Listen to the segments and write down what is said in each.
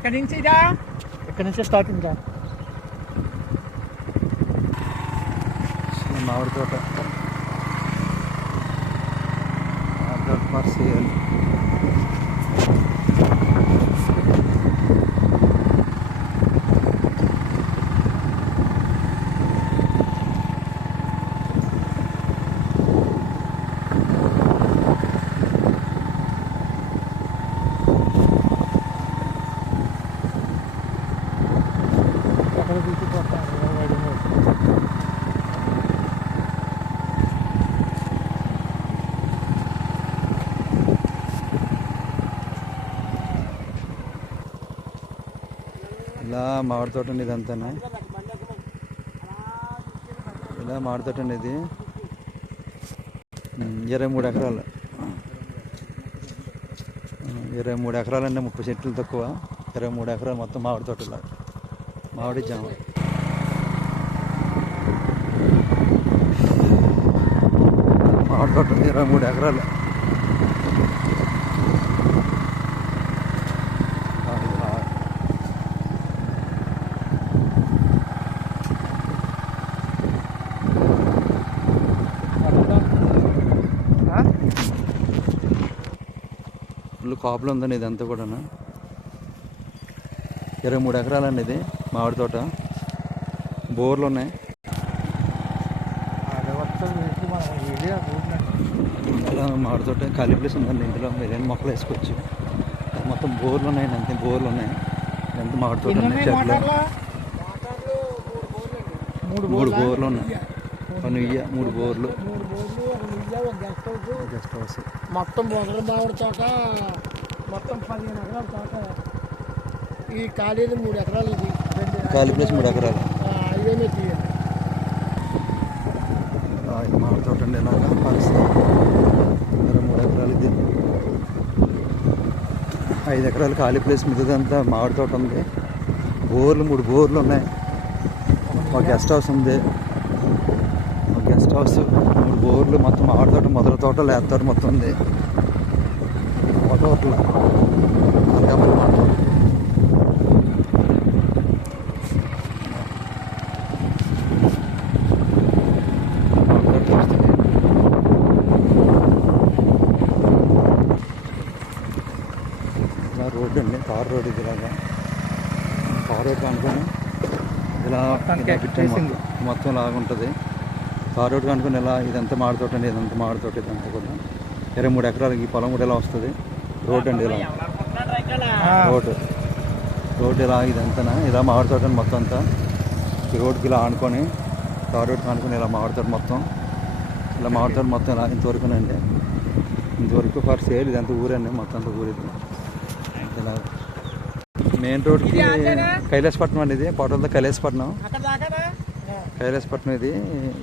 ఇక్కడి నుంచి ఇదా ఇక్కడ నుంచి స్టార్ట్ ఇంకా మామిడి తోట. మార్కెట్ ఫర్ సేల్ అక్కడ తీసుకుపోతాను ఇలా మామిడి తోట అండి ఇదంతానా? ఇలా మామిడి తోట అండి ఇది ఇరవై మూడు ఎకరాలు. ఇరవై మూడు ఎకరాలంటే ముప్పై చెట్లు తక్కువ. ఇరవై మూడు ఎకరాలు మొత్తం మామిడి తోటలో మామిడి జామ. మామిడి తోట ఇరవై మూడు ఎకరాలు. ఫుల్ కాపులు ఉందండి ఇదంతా కూడా ఇరవై మూడు ఎకరాలండి ఇది. మామిడి తోట. బోర్లు ఉన్నాయి. మామిడి తోట ఖాళీ ప్లేస్ ఉందండి ఇందులో మీరేం మొక్కలు వేసుకోవచ్చు. మొత్తం బోర్లు ఉన్నాయండి అంతే బోర్లు ఉన్నాయి. ఎంత మామిడి తోట ఉన్నాయి చెట్లు? మూడు బోర్లు ఉన్నాయి. కొన్ని ఇయ్య మూడు బోర్లు. బోర్లు గెస్ట్ హౌస్. మొత్తం మొదల బావుడు తోట. మొత్తం పదిహేను ఎకరాల తోట. ఈ ఖాళీలు మూడు ఎకరాలు ఇది. ఖాళీ ప్లేస్ మూడు ఎకరాలు. మామిడి తోట అండి ఇలాగా పరిస్థితి. మూడు ఎకరాలు ఇది. ఐదు ఎకరాలు ఖాళీ ప్లేస్ మిగతాదంతా మామిడి తోట ఉంది. బోర్లు మూడు బోర్లు ఉన్నాయి. ఒక గెస్ట్ హౌస్ ఉంది. ఒక గెస్ట్ హౌస్ మూడు బోర్లు మొత్తం మామిడి తోట మొదల తోట లేత తోట మొత్తం ఉంది. ఒక తోటలు మల్కాపురం మామిడి తోట. మామిడి తోట వస్తుంది. ఇలా రోడ్డు అండి తార్ రోడ్ ఇది ఇలాగా. తార్ రోడ్ అనుకుని ఇలా. మొత్తం మొత్తం లాగా ఉంటుంది. తార్ రోడ్ అనుకుని ఇలా ఇదంతా మాడితోట అండి ఇదంతా మాడితోట ఇదంతా కూడా. ఇరవై మూడు ఎకరాలకి ఈ పొలం కూడా ఇలా వస్తుంది. రోడ్ అండి ఇలా. రోడ్డు రోడ్డు ఇలా ఇదంతా ఇలా మామిడితోట అండి మొత్తం అంతా ఈ రోడ్డుకి ఇలా ఆనుకొని తార్ రోడ్కి ఆనుకొని ఇలా మామిడితోట మొత్తం. ఇలా మామిడితోట మొత్తం ఇలా ఇంతవరకునండి. ఇంతవరకు ఫర్ సేల్ ఇదంతా ఊరండి మొత్తం అంతా ఊరిది. ఇలా మెయిన్ రోడ్కి కైలాసపట్నం అండి ఇది. పోటలతో కైలాసపట్నం. అక్కడ దాకా కైలాసపట్నం ఇది.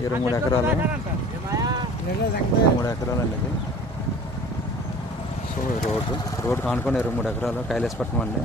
ఇరవై మూడు ఎకరాలు. ఇరవై మూడు ఎకరాలు అండి ఇది. సో రోడ్డు రోడ్డు కానుకొని ఇరవై మూడు ఎకరాలు కైలాసపట్నం అండి.